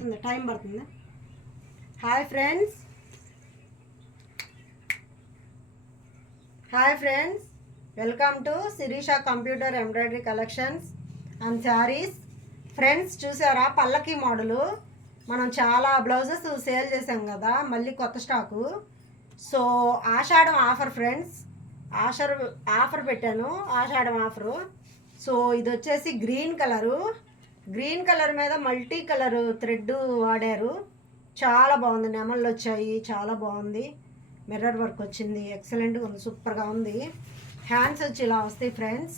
Time పడుతుంది. Hi friends, welcome to Shirisha computer embroidery collections and saris. Friends చూసారా, పల్లకి model మనం చాలా బ్లౌజెస్ సేల్ చేసాం కదా, మళ్ళీ కొత్త స్టాకు. సో ఆషాఢం ఆఫర్ ఫ్రెండ్స్, ఆఫర్ పెట్టాను, ఆషాఢం ఆఫరు. సో ఇది వచ్చేసి గ్రీన్ కలర్ మీద మల్టీ కలర్ థ్రెడ్ వాడారు. చాలా బాగుంది, నెమళ్ళు వచ్చాయి, చాలా బాగుంది. మిర్రర్ వర్క్ వచ్చింది, ఎక్సలెంట్గా ఉంది, సూపర్గా ఉంది. హ్యాండ్స్ వచ్చి ఇలా వస్తాయి ఫ్రెండ్స్.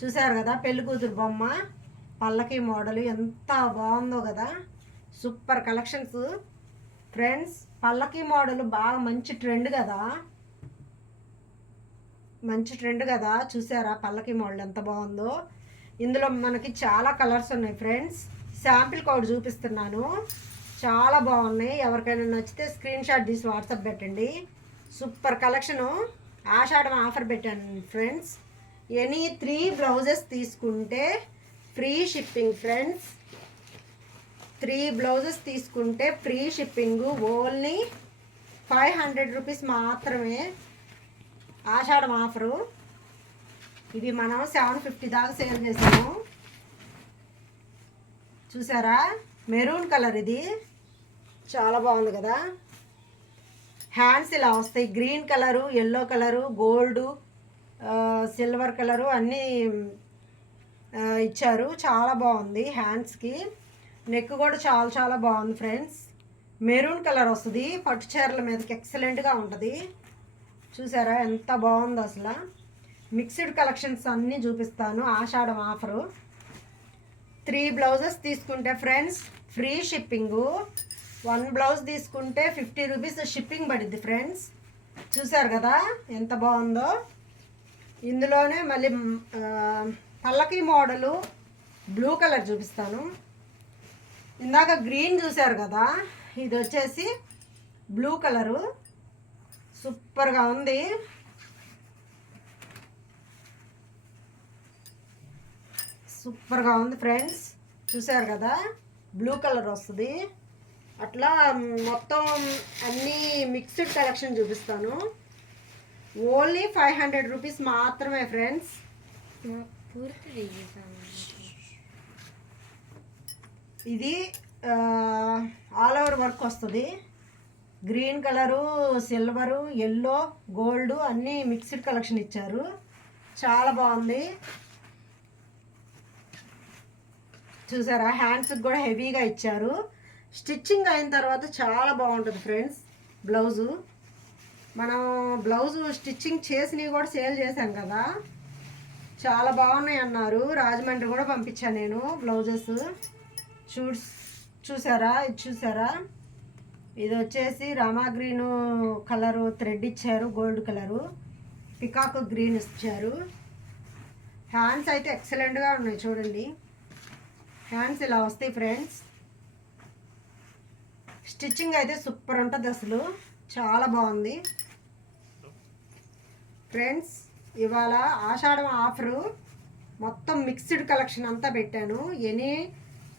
చూసారు కదా, పెళ్లి కూతురు బొమ్మ, పల్లకి మోడల్ ఎంత బాగుందో కదా. Super collections friends. పల్లకి మోడల్ బాగా మంచి ట్రెండ్ కదా, చూసారా పల్లకి మోడల్ ఎంత బాగుందో. ఇందులో మనకి చాలా కలర్స్ ఉన్నాయి ఫ్రెండ్స్. శాంపిల్ కోడ్ చూపిస్తున్నాను, చాలా బాగున్నాయి. ఎవరికైనా నచ్చితే స్క్రీన్ షాట్ తీసి వాట్సాప్ పెట్టండి. Super collection. ఆషాఢం ఆఫర్ పెట్టాను ఫ్రెండ్స్. ఎనీ 3 బ్లౌజెస్ తీసుకుంటే ఫ్రీ షిప్పింగ్ ఫ్రెండ్స్. 3 బ్లౌజెస్ తీసుకుంటే ఫ్రీ షిప్పింగ్. ఓన్లీ 500 రూపీస్ మాత్రమే ఆషాఢం ఆఫరు. ఇవి మనం 750 దాకా సేల్ చేసాము. చూసారా, మెరూన్ కలర్, ఇది చాలా బాగుంది కదా. హ్యాండ్స్ ఇలా వస్తాయి, green colour, yellow colour, gold, silver colour అన్నీ ఇచ్చారు. చాలా బాగుంది హ్యాండ్స్కి. నెక్ కూడా చాలా బాగుంది ఫ్రెండ్స్. మెరూన్ కలర్ వస్తుంది, పట్టు చీరల మీదకి ఎక్సలెంట్గా ఉంటుంది. చూసారా ఎంత బాగుందో అసలు. మిక్స్డ్ కలెక్షన్స్ అన్నీ చూపిస్తాను. ఆషాఢం ఆఫరు. 3 బ్లౌజెస్ తీసుకుంటే ఫ్రెండ్స్ ఫ్రీ షిప్పింగు. 1 బ్లౌజ్ తీసుకుంటే 50 రూపీస్ షిప్పింగ్ పడుద్ది ఫ్రెండ్స్. చూసారు కదా ఎంత బాగుందో. ఇందులోనే మళ్ళీ పల్లకి మోడలు బ్లూ కలర్ చూపిస్తాను. ఇందాక గ్రీన్ చూసారు కదా, ఇది వచ్చేసి బ్లూ కలరు. సూపర్గా ఉంది. ఫ్రెండ్స్. చూసారు కదా, బ్లూ కలర్ వస్తుంది. అట్లా మొత్తం అన్నీ మిక్స్డ్ కలెక్షన్ చూపిస్తాను. ఓన్లీ 500 రూపీస్ మాత్రమే ఫ్రెండ్స్. ఇది ఆల్ ఓవర్ వర్క్ వస్తుంది. Green colour, silver, yellow, gold అన్నీ మిక్స్డ్ కలెక్షన్ ఇచ్చారు. చాలా బాగుంది. చూసారా, హ్యాండ్స్కి కూడా హెవీగా ఇచ్చారు. స్టిచ్చింగ్ అయిన తర్వాత చాలా బాగుంటుంది ఫ్రెండ్స్. బ్లౌజు మనం స్టిచ్చింగ్ చేసినవి కూడా సేల్ చేశాం కదా, చాలా బాగున్నాయి అన్నారు. రాజమండ్రి కూడా పంపించాను నేను బ్లౌజెస్. చూసారా, ఇది చూసారా, ఇది వచ్చేసి రామా గ్రీను కలరు థ్రెడ్ ఇచ్చారు, గోల్డ్ కలరు, పికాక్ గ్రీన్ ఇచ్చారు. హ్యాండ్స్ అయితే ఎక్సలెంట్గా ఉన్నాయి చూడండి. హ్యాండ్స్ ఇలా వస్తాయి ఫ్రెండ్స్. స్టిచ్చింగ్ అయితే సూపర్ ఉంటుంది అసలు, చాలా బాగుంది ఫ్రెండ్స్. ఇవాళ ఆషాఢం ఆఫరు మొత్తం మిక్స్డ్ కలెక్షన్ అంతా పెట్టాను. ఎనీ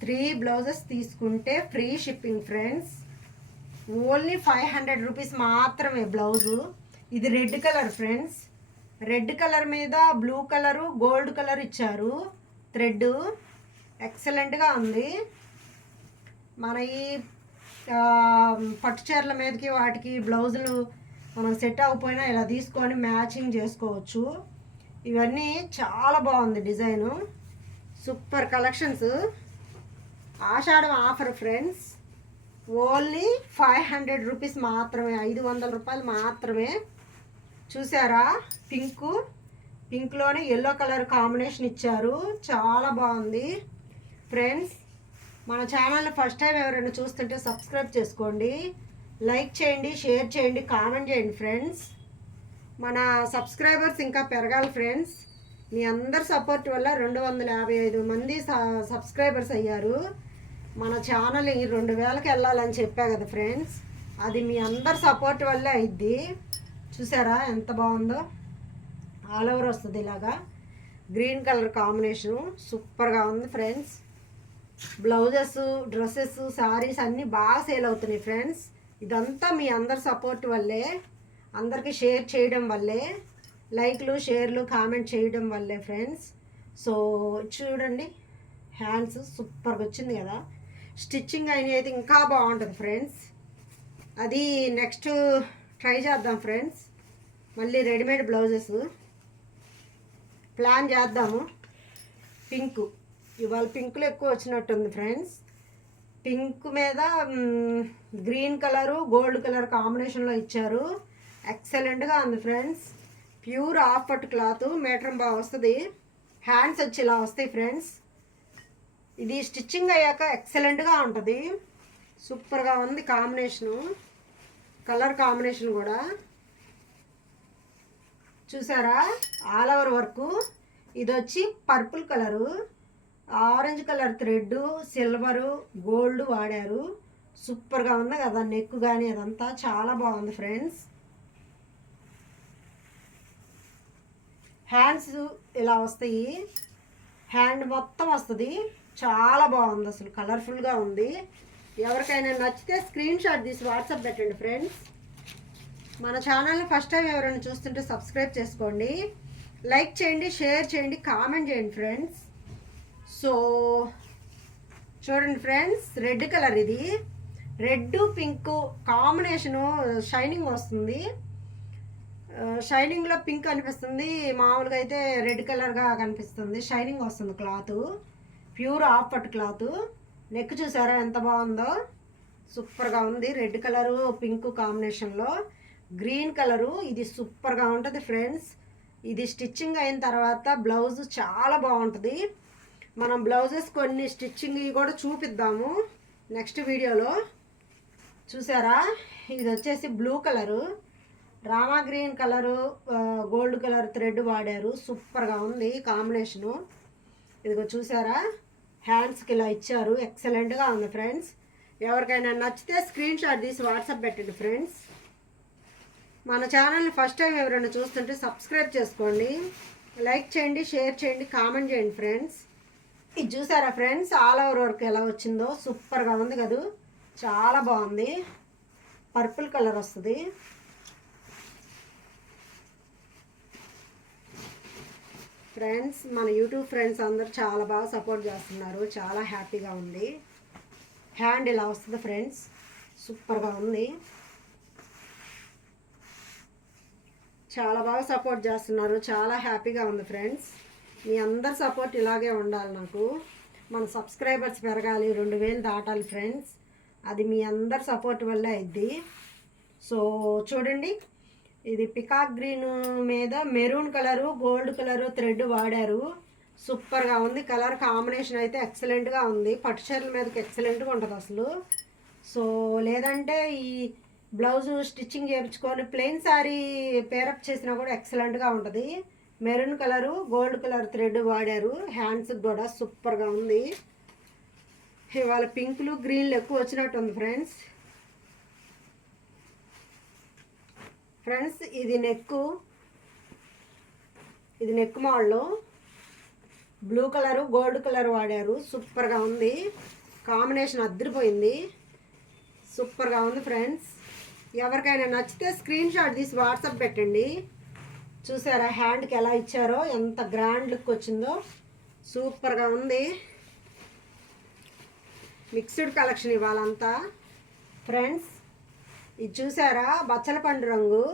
3 బ్లౌజెస్ తీసుకుంటే free shipping friends. Only 500 rupees మాత్రమే బ్లౌజు. ఇది red colour friends. Red colour మీద బ్లూ కలరు, గోల్డ్ కలర్ ఇచ్చారు థ్రెడ్. ఎక్సలెంట్గా ఉంది. మన ఈ పట్టు చీరల మీదకి వాటికి బ్లౌజులు మనం సెట్ అవ్వకపోయినా ఇలా తీసుకొని మ్యాచింగ్ చేసుకోవచ్చు. ఇవన్నీ చాలా బాగుంది design. Super collections. Ashadham offer friends. Only 500 rupees మాత్రమే, 500 రూపాయలు మాత్రమే. చూసారా, పింక్లోనే ఎల్లో కలర్ కాంబినేషన్ ఇచ్చారు. చాలా బాగుంది ఫ్రెండ్స్. మన ఛానల్ని ఫస్ట్ టైం ఎవరైనా చూస్తుంటే సబ్స్క్రైబ్ చేసుకోండి, లైక్ చేయండి, షేర్ చేయండి, కామెంట్ చేయండి ఫ్రెండ్స్. మన సబ్స్క్రైబర్స్ ఇంకా పెరగాలి ఫ్రెండ్స్. మీ అందరి సపోర్ట్ వల్ల 255 మంది సబ్స్క్రైబర్స్ అయ్యారు. మన ఛానల్ 2000కి వెళ్ళాలని చెప్పా కదా ఫ్రెండ్స్, అది మీ అందరి సపోర్ట్ వల్లే అయింది. చూసారా ఎంత బాగుందో. ఆల్ ఓవర్ వస్తుంది ఇలాగా. గ్రీన్ కలర్ కాంబినేషను సూపర్గా ఉంది ఫ్రెండ్స్. బ్లౌజెస్, డ్రెస్సెస్, శారీస్ అన్నీ బాగా సేల్ అవుతున్నాయి ఫ్రెండ్స్. ఇదంతా మీ అందరి సపోర్ట్ వల్లే, అందరికీ షేర్ చేయడం వల్లే, లైక్లు, షేర్లు, కామెంట్ చేయడం వల్లే ఫ్రెండ్స్. సో చూడండి, హ్యాండ్స్ సూపర్గా వచ్చింది కదా. స్టిచ్చింగ్ అయితే ఇంకా బాగుంటుంది ఫ్రెండ్స్. అది నెక్స్ట్ ట్రై చేద్దాం ఫ్రెండ్స్. మళ్ళీ రెడీమేడ్ బ్లౌజెస్ ప్లాన్ చేద్దాము. పింక్, ఇవాళ పింక్లో ఎక్కువ వచ్చినట్టుంది ఫ్రెండ్స్. పింక్ మీద గ్రీన్ కలరు, గోల్డ్ కలర్ కాంబినేషన్లో ఇచ్చారు. ఎక్సలెంట్గా ఉంది ఫ్రెండ్స్. ప్యూర్ హాఫ్ పట్టు క్లాత్, మీటర్ బాగా వస్తుంది. హ్యాండ్స్ వచ్చి ఇలా వస్తాయి ఫ్రెండ్స్. ఇది స్టిచ్చింగ్ అయ్యాక ఎక్సలెంట్గా ఉంటుంది. సూపర్గా ఉంది కాంబినేషను, కలర్ కాంబినేషన్ కూడా చూసారా. All over work. ఇది వచ్చి purple colour, orange colour thread, silver, gold వాడారు. సూపర్గా ఉంది కదా. నెక్ కానీ అదంతా చాలా బాగుంది ఫ్రెండ్స్. హ్యాండ్స్ ఇలా వస్తాయి, హ్యాండ్ మొత్తం వస్తుంది. చాలా బాగుంది అసలు, కలర్ఫుల్గా ఉంది. ఎవరికైనా నచ్చితే స్క్రీన్ షాట్ తీసి వాట్సాప్ పెట్టండి ఫ్రెండ్స్. మన ఛానల్ని ఫస్ట్ టైం ఎవరైనా చూస్తుంటే సబ్స్క్రైబ్ చేసుకోండి, లైక్ చేయండి, షేర్ చేయండి, కామెంట్ చేయండి ఫ్రెండ్స్. సో చూడండి ఫ్రెండ్స్, రెడ్ కలర్. ఇది రెడ్ పింక్ కాంబినేషను, షైనింగ్ వస్తుంది. షైనింగ్లో పింక్ అనిపిస్తుంది, మామూలుగా అయితే రెడ్ కలర్గా కనిపిస్తుంది. షైనింగ్ వస్తుంది క్లాత్, ప్యూర్ హాఫ్ పట్టు క్లాత్. నెక్ చూసారా ఎంత బాగుందో, సూపర్గా ఉంది. రెడ్ కలరు పింక్ కాంబినేషన్లో గ్రీన్ కలరు. ఇది సూపర్గా ఉంటుంది ఫ్రెండ్స్. ఇది స్టిచ్చింగ్ అయిన తర్వాత బ్లౌజ్ చాలా బాగుంటుంది. మనం బ్లౌజెస్ కొన్ని స్టిచ్చింగ్ కూడా చూపిద్దాము నెక్స్ట్ వీడియోలో. చూసారా, ఇది వచ్చేసి blue colour, Rama green colour, gold colour thread వాడారు. సూపర్గా ఉంది కాంబినేషను. ఇదిగో చూసారా, హ్యాండ్స్కి ఇలా ఇచ్చారు. ఎక్సలెంట్గా ఉంది ఫ్రెండ్స్. ఎవరికైనా నచ్చితే స్క్రీన్ షాట్ తీసి వాట్సాప్ పెట్టండి ఫ్రెండ్స్. మన ఛానల్ని ఫస్ట్ టైం ఎవరైనా చూస్తుంటే సబ్స్క్రైబ్ చేసుకోండి, లైక్ చేయండి, షేర్ చేయండి, కామెంట్ చేయండి ఫ్రెండ్స్. ఇది చూసారా ఫ్రెండ్స్, ఆల్ ఓవర్ వర్క్ ఎలా వచ్చిందో సూపర్గా ఉంది కదా. చాలా బాగుంది. పర్పుల్ కలర్ వస్తుంది. ఫ్రెండ్స్, మన యూట్యూబ్ ఫ్రెండ్స్ అందరు చాలా బాగా సపోర్ట్ చేస్తున్నారు, చాలా హ్యాపీగా ఉంది. హ్యాండ్ ఇలా వస్తుంది ఫ్రెండ్స్, సూపర్గా ఉంది. చాలా బాగా సపోర్ట్ చేస్తున్నారు, చాలా హ్యాపీగా ఉంది ఫ్రెండ్స్. మీ అందరి సపోర్ట్ ఇలాగే ఉండాలి. నాకు మన సబ్స్క్రైబర్స్ పెరగాలి, 2000 దాటాలి ఫ్రెండ్స్. అది మీ అందరి సపోర్ట్ వల్లే అయింది. సో చూడండి, ఇది పికాక్ గ్రీన్ మీద maroon colour, gold colour thread వాడారు. సూపర్గా ఉంది. కలర్ కాంబినేషన్ అయితే ఎక్సలెంట్గా ఉంది. పట్టు చీరల మీదకి ఎక్సలెంట్గా ఉంటుంది అసలు. సో లేదంటే ఈ బ్లౌజు స్టిచ్చింగ్ చేయించుకొని ప్లెయిన్ శారీ పేరప్ చేసినా కూడా ఎక్సలెంట్గా ఉంటుంది. Maroon colour, gold colour thread వాడారు. హ్యాండ్స్కి కూడా సూపర్గా ఉంది. ఇవాళ పింకులు, గ్రీన్లు ఎక్కువ వచ్చినట్టు ఉంది ఫ్రెండ్స్. ఫ్రెండ్స్, ఇది neck model. Blue colour, gold colour వాడారు. సూపర్గా ఉంది. కాంబినేషన్ అదిరిపోయింది. సూపర్గా ఉంది ఫ్రెండ్స్. ఎవరికైనా నచ్చితే స్క్రీన్ షాట్ తీసి వాట్సాప్ పెట్టండి. చూసారా హ్యాండ్కి ఎలా ఇచ్చారో, ఎంత గ్రాండ్ లుక్ వచ్చిందో. సూపర్గా ఉంది. మిక్స్డ్ కలెక్షన్ ఇవాళంతా ఫ్రెండ్స్. ఇది చూసారా, బచ్చల పండు రంగు.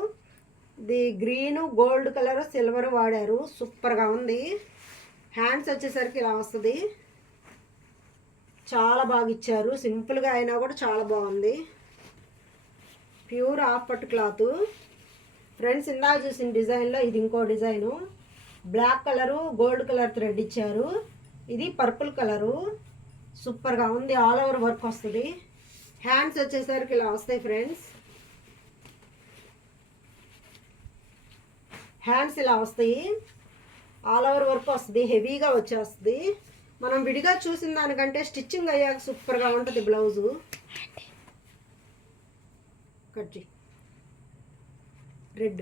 ఇది గ్రీను, గోల్డ్ కలర్, సిల్వర్ వాడారు. సూపర్గా ఉంది. హ్యాండ్స్ వచ్చేసరికి ఇలా వస్తుంది. చాలా బాగా ఇచ్చారు. సింపుల్గా అయినా కూడా చాలా బాగుంది. ప్యూర్ హాఫ్ పట్టు క్లాత్ ఫ్రెండ్స్. ఇందాక చూసిన డిజైన్లో ఇది ఇంకో design. Black colour, gold colour thread ఇచ్చారు. ఇది పర్పుల్ కలరు. సూపర్గా ఉంది. ఆల్ ఓవర్ వర్క్ వస్తుంది. హ్యాండ్స్ వచ్చేసరికి ఇలా వస్తాయి ఫ్రెండ్స్. హ్యాండ్స్ ఇలా వస్తాయి. ఆల్ ఓవర్ వర్క్ వస్తుంది. హెవీగా వచ్చేస్తుంది. మనం విడిగా చూసిన దానికంటే స్టిచ్చింగ్ అయ్యాక సూపర్గా ఉంటుంది బ్లౌజు. Cut red